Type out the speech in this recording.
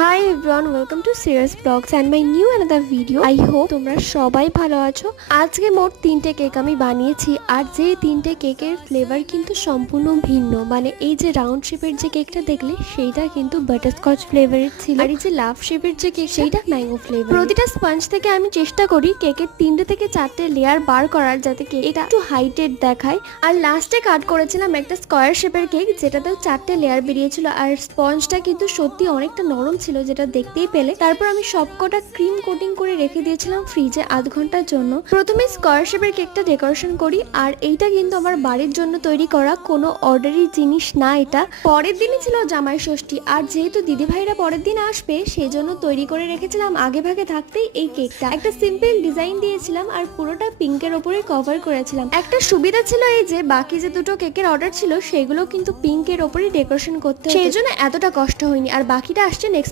High everyone, welcome to serious blogs and my new another video. I hope তোমরা সবাই ভালো আছো। আজকে মোট 3টে কেক আমি বানিয়েছি, আর যে 3টে কেকের ফ্লেভার কিন্তু সম্পূর্ণ ভিন্ন। মানে এই যে রাউন্ড শেপের যে কেকটা দেখলে সেইটা কিন্তু বাটারস্কচ ফ্লেভারের ছিল, আর এই যে লাভ শেপের যে কেক সেইটা ম্যাঙ্গো ফ্লেভার। প্রতিটা স্পঞ্জ থেকে আমি চেষ্টা করি কেকের 3টে থেকে 4টে লেয়ার বার করার, যাতে কেক এটা একটু হাইটেড দেখায়। আর লাস্টে কাট করেছিলাম একটা স্কোয়ার শেপের কেক, যেটাতেও 4টে লেয়ার বেরিয়েছিল, আর স্পঞ্জটা কিন্তু সত্যি অনেকটা নরম ছিল, যেটা দেখতেই পেলে। তারপর আমি সবকটা ক্রিম কোটিং করে রেখে দিয়েছিলাম ফ্রিজে আধ ঘন্টার জন্য। প্রথমে স্কোয়ার শেপের কেকটা ডেকোরেশন করি, আর এইটা কিন্তু আমার বাড়ির জন্য তৈরি করা, কোনো অর্ডারি জিনিস না এটা। পরের দিনই ছিল জামাই ষষ্ঠী, আর যেহেতু দিদিভাইরা পরের দিন আসবে সেই জন্য তৈরি করে রেখেছিলাম আগে ভাগে থাকতেই এই কেকটা। একটা সিম্পল ডিজাইন দিয়েছিলাম আর পুরোটা পিঙ্কের ওপরে কভার করেছিলাম। একটা সুবিধা ছিল এই যে বাকি যে দুটো কেকের অর্ডার ছিল সেগুলো কিন্তু পিঙ্কের ওপরে ডেকোরেশন করতে হতো, সেই জন্য এতটা কষ্ট হয়নি। আর বাকিটা আসছে নেক্সট